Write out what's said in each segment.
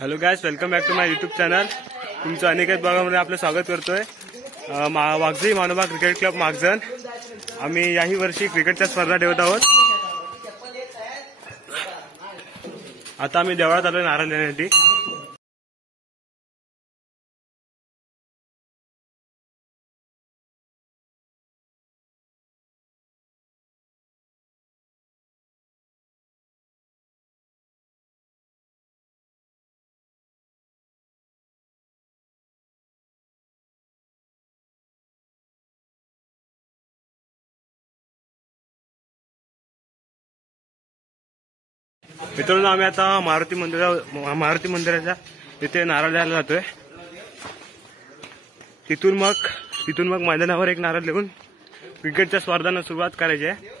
Hello guys, welcome back to my YouTube channel. तुमचं अनेक भागामध्ये आपलं स्वागत करतोय। वाघजाई मानोबा क्रिकेट क्लब मागजन आम्ही याही वर्षी क्रिकेटच्या स्पर्धा ठेवत आहोत। आता आम्ही देवळात आलोय नारळ देण्यासाठी। मित्रांनो, आम्ही आता मारुती मंदिराच्या इथे नारळ द्यायला जातोय। तिथून मग मैदानावर एक नारळ देऊन क्रिकेटच्या स्पर्धांना सुरुवात करायची आहे।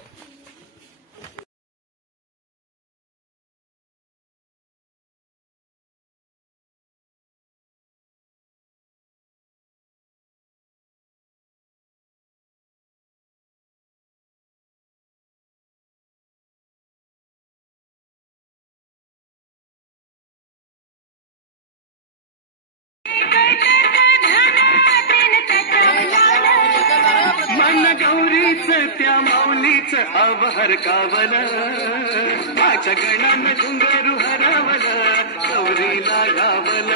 त्या माऊलीच अवहर कावल माझ्या गणाने घुंगरू हरवल गौरीला गावल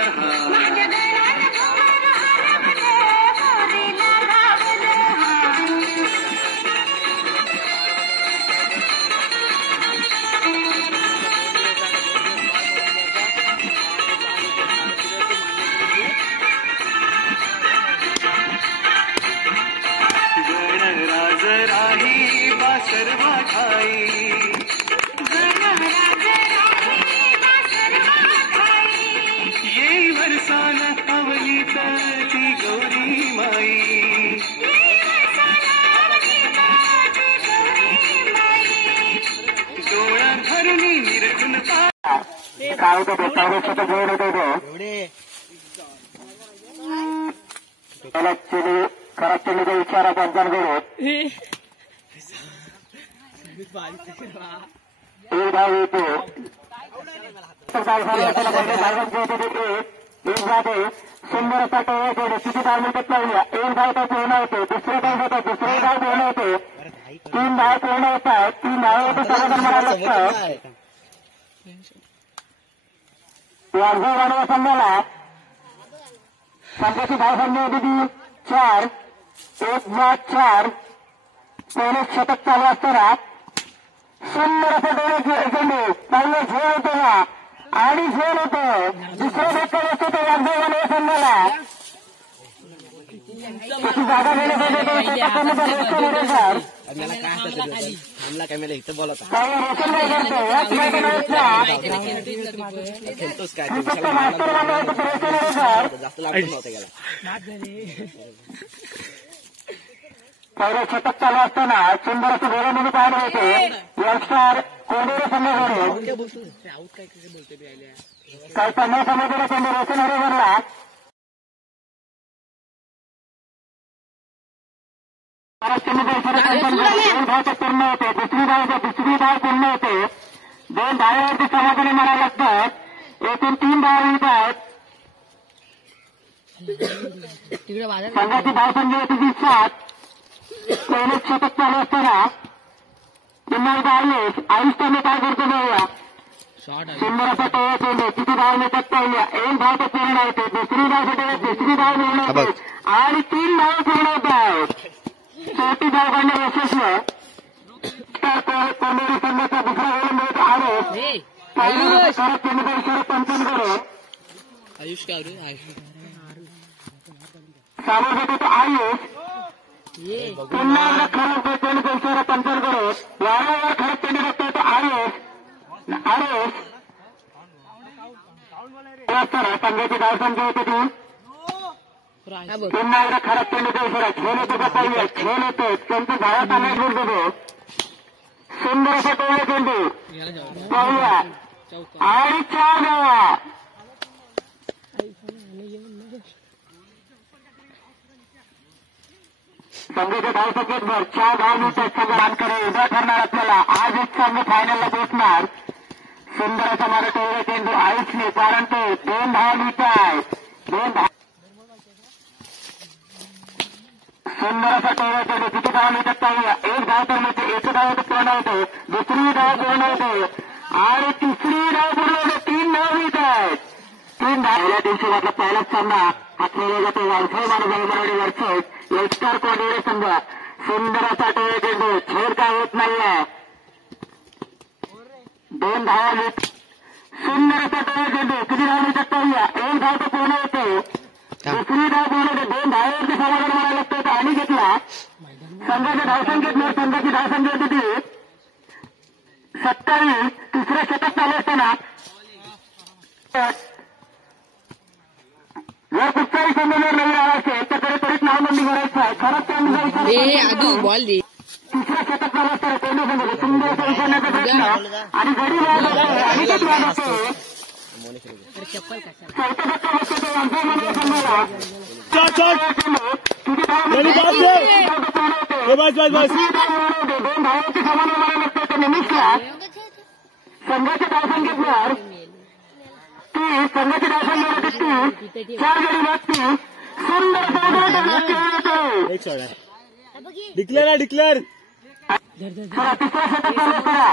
काय होतं जोड होतो त्याला खराब चिलीचा विचार पंचांकडून भाव येतो सुंदर असा टोळ किती धाव मिळत नाही। एक धाव तो पूर्ण होतो, दुसरे धाव होतो, दुसरे धाव पूर्ण होते, 3 धाव पूर्ण होतात। 3 धाव होते समाधान म्हणायला लागतं। वाघजाई मानोबा संघाला संघाची धावसंख्या होती 4, 1-4 पहिलं शतक चालू असताना सुंदर असं डोळे चेंडू पहिले झेल होतो आणि झेल होतो। दुसरा धक्का असतो तो वाघजाई मानोबा संघाला जागा घेण्यासाठी पहिलं शतक चालू असताना सुंदर असं डोळ्यामध्ये पाहायला होते यंगस्टर कोंडोरे संघाकडे काही संघासमोर चेंडू रोशन हरे भरला। पूर्ण होते, दुसरी धाव पूर्ण होते। 2 धावावरती समाधानी म्हणायला लागतात। एकूण 3 धावा येत आहेत। संघाची धावसंख्या होती 7। पहिलं शतक चालू असताना पुन्हा आयुष त्यांनी काय करतो बघूया। सुंदर असा टोळा चेंडू किती धाव मिळतात पाहिल्या। 1 धाव तर पूर्ण होते, दुसरी धाव तिसरी धाव पूर्ण होते आणि 3 धाव पूर्ण होत आहेत। 4थी धाव काढणं यशस्वी तर कोंडोरी संघाचा दुसरा गोल मिळत आहे। खरंच चेंडूचा इशारा पंचांकडे सामोर होतो आयुष पुन्हा एकदा खरंच चेंडूचा इशारा पंचांकडे वारंवार खरंच चेंडू बघतो तो आयुष संघाची धावसंख्या होती ती पुन्हा एकदा खराब चेंडूचा इशारा खेळ होतो का पाहूया। खेळ होतो त्यांचं धावात आणायला बोलतो सुंदर असा टोळा चेंडू पाहूया आणि 4 धावा। संघाच्या धावसंख्येत 4 धाव मिळतात। संघ रानकडे उभा ठरणार आपल्याला आज एक संघ फायनलला पोहोचणार। सुंदर असा मारतो चेंडू आईसने, परंतु 2 धावा मिळत आहे. 2 धावा. सुंदर असा टोळा चेंडू, किती धावा मिळतात पाहूया. 1 धाव तर मिळते, 1 धाव पूर्ण होतो, दुसरी धाव पूर्ण होतो आणि तिसरी धाव पूर्ण होते. 3 धाव मिळत आहेत. 3 धाव. पहिल्या दिवशी वाटला पहिलाच सामना हा खेळला जातो वाघजाई मानोबा मराठी वर्सेस एस्टार कोऑर्डिनेटर संघ. सुंदर असा टोळा चेंडू, छेड काय होत नाहीये. 2 धावा मिळत. सुंदर असा टोळा चेंडू, किती धाव मिळतात पाहूया. 1 धाव तर पूर्ण होतो, दुसरी धाव पूर्ण होते. 2 धावावरती समाधान मारायला लागतो आणि घेतला. संघाच्या धावसंख्येत संघाची धावसंख्या होती 27. तिसरं शतक चालू असताना जर कुठचाही संघावर नवीन आला असेल तर त्याला त्वरित नावनोंदणी करायचं आहे. खरंच तिसरं शतक चालू असताना कोणी संघाचा सुंदर असा विसरण्याचा प्रयत्न आणि गडी अनिकेत वाद असतो. चौथा धक्का बसतो तो वाघजाई मानोबा संघाला. किती धाव दोन धावांची समान मारायला लागतो. त्यांनी मिसला. संघाच्या धावसंख्येवर ती संघाची धावसंख्या 4 गडी मागती. सुंदर डिक्लेअर तिसरा शतक चालू करा.